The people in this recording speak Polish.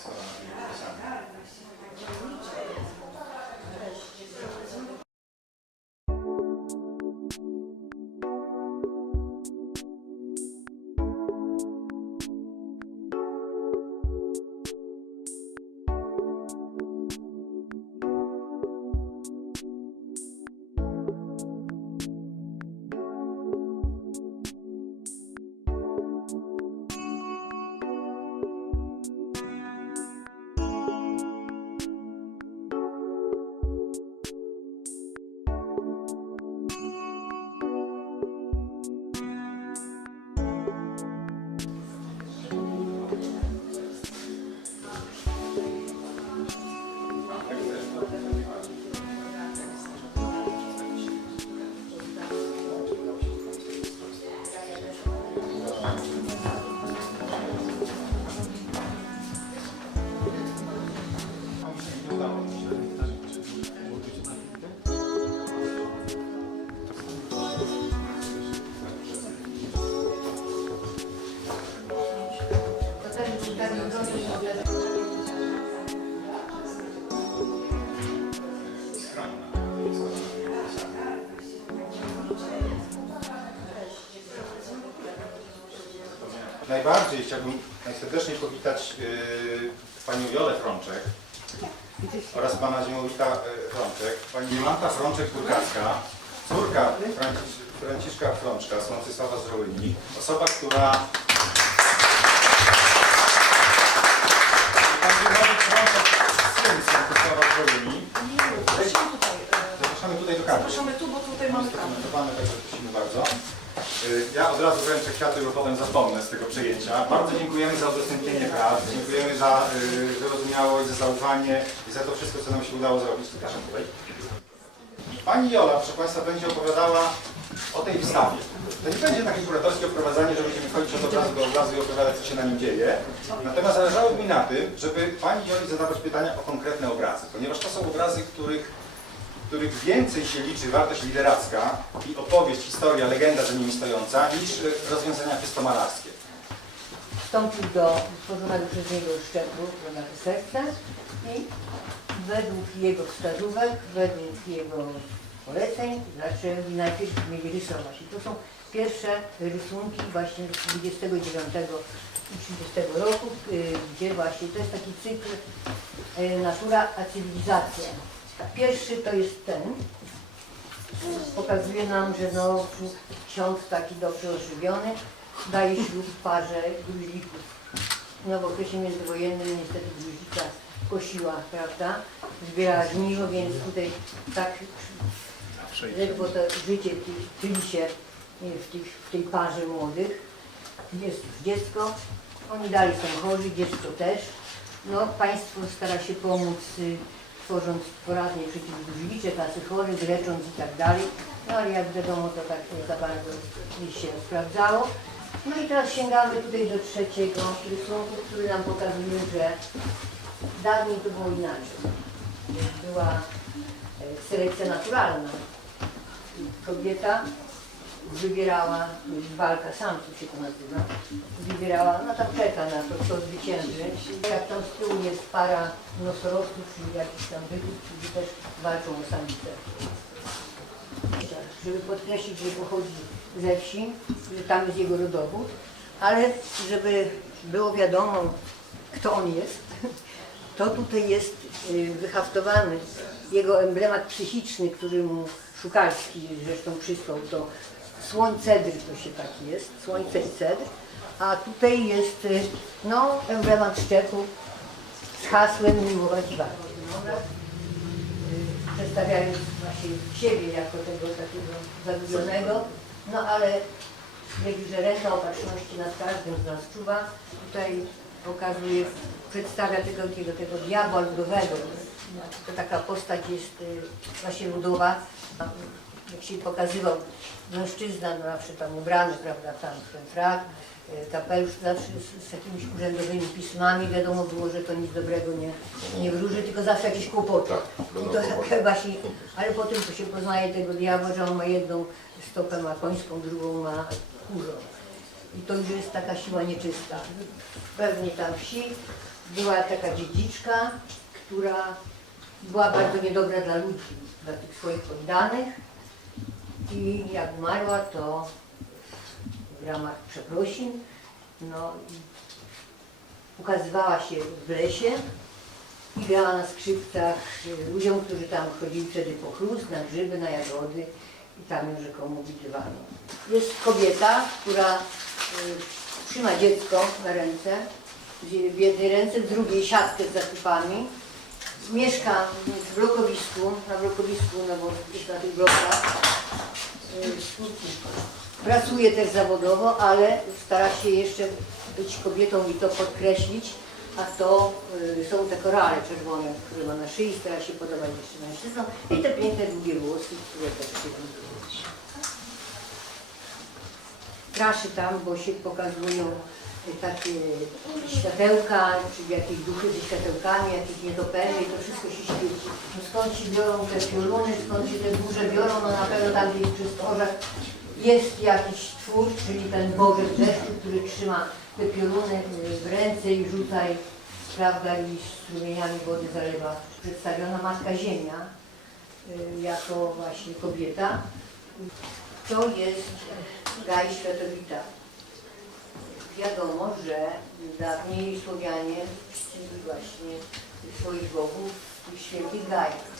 ですから、Najbardziej chciałbym najserdeczniej powitać yy, panią Jolę Frączek oraz pana Ziemowita yy, Frączek, pani Jolanta Frączek-Turkacka, córka Francisz, Franciszka Frączka z Żołyni, osoba, która. Zapraszamy tutaj do kadry. Zapraszamy tu, bo tutaj mamy. Dokumentowane, także prosimy bardzo. Y, Ja od razu wręczę kwiaty, bo potem zapomnę z tego przejęcia. Bardzo dziękujemy za udostępnienie prac, dziękujemy za y, wyrozumiałość, za zaufanie i za to wszystko, co nam się udało zrobić. Zapraszam tutaj. Pani Jola, proszę Państwa, będzie opowiadała o tej wystawie. To nie będzie takie kuratorskie oprowadzanie, że będziemy chodzić od obrazu do obrazu i opowiadać, co się na nim dzieje. Natomiast zależało mi na tym, żeby Pani Joli zadawać pytania o konkretne obrazy, ponieważ to są obrazy, których których więcej się liczy wartość literacka i opowieść, historia, legenda za nimi stojąca, niż y, rozwiązania chystomalarskie. wstąpił do stworzonego przez niego szczepu na serca i według jego wskazówek, według jego poleceń zaczęli najpierw mieli rysować. I to są pierwsze rysunki właśnie z 29 i 30 roku, y, gdzie właśnie to jest taki cykl y, Natura a cywilizacja. Pierwszy to jest ten, pokazuje nam, że no, ksiądz taki dobrze ożywiony daje ślub parze gruźlików. No w okresie międzywojennym niestety gruźlica kosiła, prawda? Zbierała żniwo, więc tutaj tak ledwo to życie ty- tyli się w, tych, w tej parze młodych. Jest już dziecko, oni dalej są chorzy, dziecko też. No państwo stara się pomóc y, tworząc poradnie przeciwgruźlicze, tacy chorych, lecząc i tak dalej. No ale jak wiadomo to tak nie za bardzo się sprawdzało. No i teraz sięgamy tutaj do trzeciego rysunku, który nam pokazuje, że dawniej to było inaczej. Była e, selekcja naturalna. Kobieta wybierała, walka samców się to nazywa, wybierała, no tam czeka na to, kto zwycięży. Jak tam z tyłu jest para nosorosów, czyli jakichś tam bytów, którzy też walczą o samicę. Żeby podkreślić, że pochodzi ze wsi, że tam jest jego rodowód, ale żeby było wiadomo, kto on jest, to tutaj jest y, wyhaftowany jego emblemat psychiczny, który mu Szukalski zresztą przysłał, to słoń to się tak jest, słońce i cedr, a tutaj jest y, no, emblemat szczepu z hasłem miłować bardziej. No, y, Przedstawiając właśnie siebie jako tego takiego zagubionego, no ale jak że ręka opatrzności nad każdym z nas czuwa, tutaj pokazuje, przedstawia tego, tego, tego diabła ludowego. To taka postać jest y, właśnie ludowa. Jak się pokazywał mężczyzna, no zawsze tam ubrany, prawda, tam w ten frak, y, kapelusz zawsze z, z jakimiś urzędowymi pismami, wiadomo było, że to nic dobrego nie, nie wróży, tylko zawsze jakieś kłopoty. I to tak właśnie, ale potem to się poznaje tego diabła, że on ma jedną stopę ma końską, drugą ma kurzą. I to już jest taka siła nieczysta. Pewnie tam wsi była taka dziedziczka, która była bardzo niedobra dla ludzi, dla tych swoich poddanych. I jak umarła, to w ramach przeprosin, no ukazywała się w lesie i grała na skrzypcach y, ludziom, którzy tam chodzili wtedy po chrust, na grzyby, na jagody i tam ją rzekomo widywano. Jest kobieta, która y, trzyma dziecko na ręce, w jednej ręce, w drugiej siatkę z zakupami. Mieszka w blokowisku, na blokowisku, no bo jest na tych blokach. Y, Pracuje też zawodowo, ale stara się jeszcze być kobietą i to podkreślić, a to y, są te korale czerwone, które ma na szyi, stara się podobać jeszcze mężczyznom i te piękne długie włosy, które też się. Straszy tam, bo się pokazują takie światełka, czyli jakieś duchy ze światełkami, jakieś nietoperze i to wszystko się świeci. No skąd się biorą te pioruny, skąd się te burze biorą, no na pewno tam gdzieś przy stożach jest jakiś twór, czyli ten Boże Deszczu, który trzyma te pioruny y, w ręce i rzuca je, prawda, i strumieniami wody zalewa. Przedstawiona Matka Ziemia y, jako właśnie kobieta. To jest Gaj Światowita. Wiadomo, że dawniej Słowianie czcili właśnie swoich bogów tych świętych gajach.